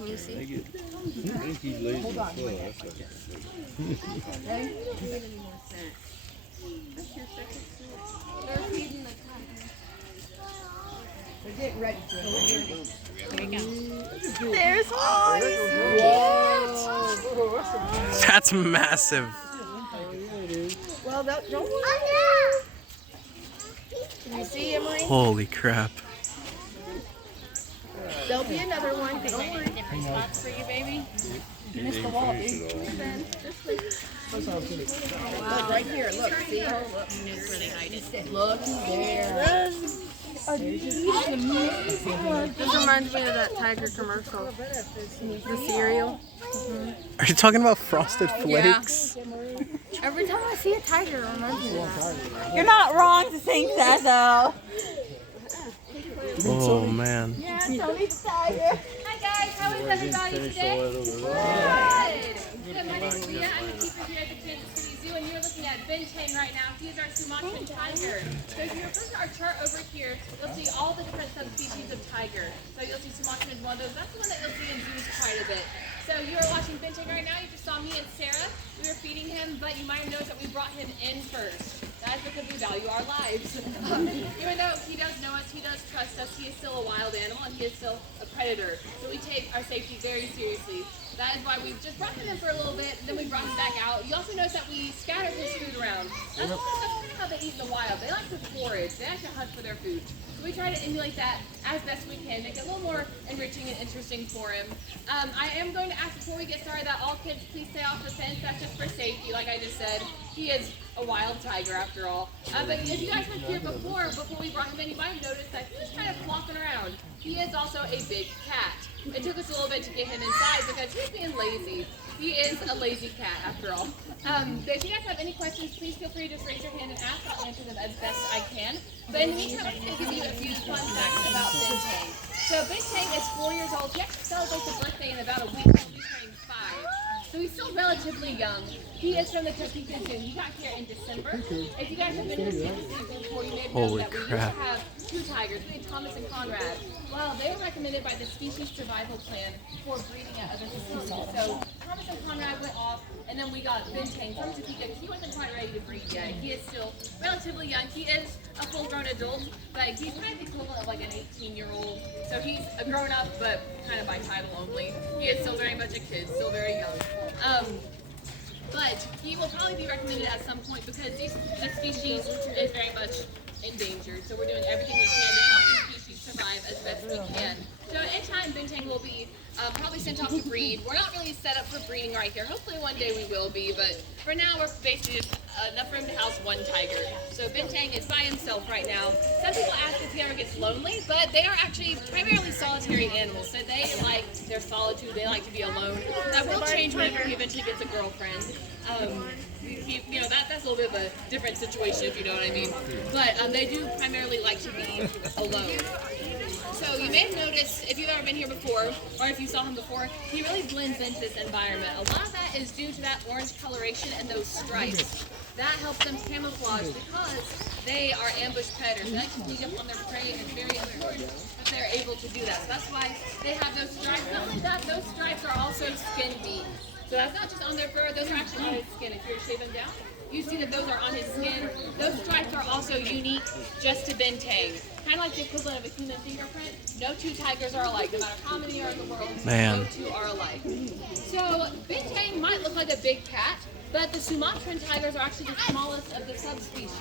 Let me see. Hold on. They're feeding the They're getting ready for it. There we go. There's one. That's massive. Well, don't worry. Can you see, Emery? Holy crap. There'll be another one. Don't worry. Different spots for you, baby. You missed the wall, dude. Look right here. Look. See? Look there. This reminds me of that Tiger commercial. The cereal. Are you talking about Frosted Flakes? Every time I see a tiger, it reminds me of that. You're not wrong to think that, though. Oh man. Yeah, Tony's a tiger. Hi guys, how is everybody today? Good. Good. My name is Leah. I'm the keeper here at the Kansas City Zoo, and you're looking at Bintang right now. He is our Sumatran tiger. So if you refer to our chart over here, you'll see all the different subspecies of tiger. So you'll see Sumatran is one of those. That's the one that you'll see in zoos quite a bit. So you are watching Bintang right now. You just saw me and Sarah. We were feeding him, but you might have noticed that we brought him in first. That is because we value our lives. Even though he does know us, he does trust us, he is still a wild animal and he is still a predator. So we take our safety very seriously. That is why we just brought him in for a little bit, then we brought him back out. You also notice that we scattered his food around. That's kind of how they eat in the wild. They like to forage. They like to hunt for their food. So we try to emulate that as best we can, make it a little more enriching and interesting for him. I am going to ask before we get started that all kids please stay off the fence. That's just for safety, like I just said. He is a wild tiger after all. But if you guys were here before we brought him in, you might have noticed that he's kind of flopping around. He is also a big cat. It took us a little bit to get him inside because he's being lazy. He is a lazy cat after all. If you guys have any questions, please feel free to just raise your hand and ask. I'll answer them as best I can. But in the meantime, I'm going to give you a few fun facts about Bintang. So Bintang is 4 years old. He actually celebrates a birthday in about a week. He'll be turning 5. So he's still relatively young. He is from the Topeka Zoo. He got here in December. If you guys have been to Kansas City before, you may have known that we used to have 2 tigers. We had Thomas and Conrad. Well, they were recommended by the Species Survival Plan for breeding at other facilities. So Thomas and Conrad went off, and then we got Bintang from Topeka. He wasn't quite ready to breed yet. He is still relatively young. He is a full-grown adult, but he's kind of the equivalent of like an 18-year-old. So he's a grown-up, but kind of by title only. He is still very much a kid, still very young. But he will probably be recommended at some point because this species is very much endangered. So we're doing everything we can to help the species survive as best we can. So in time, Bintang will be probably sent off to breed. We're not really set up for breeding right here. Hopefully one day we will be, but for now we're basically just enough room to house 1 tiger. So Bintang is by himself right now. Some people ask if he ever gets lonely, but they are actually primarily solitary animals. So they like their solitude. They like to be alone. That will change whenever he eventually gets a girlfriend. You know, that's a little bit of a different situation, if you know what I mean. But they do primarily like to be alone. So you may have noticed, if you've ever been here before, or if you saw him before, he really blends into this environment. A lot of that is due to that orange coloration and those stripes. That helps them camouflage because they are ambush predators. They like to sneak up on their prey, and it's very important that they're able to do that. So that's why they have those stripes. Not only that, those stripes are also skin deep. So that's not just on their fur, those are actually on his skin. If you were to shave him down, you see that those are on his skin. Those stripes are also unique just to Bintang. Kind of like the equivalent of a human fingerprint. No 2 tigers are alike. No matter how many are in the world, no 2 are alike. So Bintang might look like a big cat, but the Sumatran tigers are actually the smallest of the subspecies.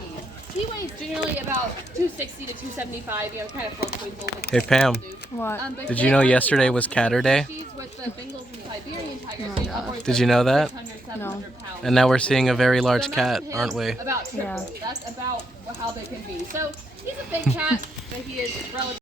He weighs generally about 260 to 275, you know, kind of fluctuates a little bit. Hey Pam, What? did you know yesterday was Caturday? With the Bengals and Siberian tigers, Did you know that? 600, 700 pounds. And now we're seeing a very large cat, aren't we? About triple. Yeah. That's about how they can be. So he's a big cat, but he is relatively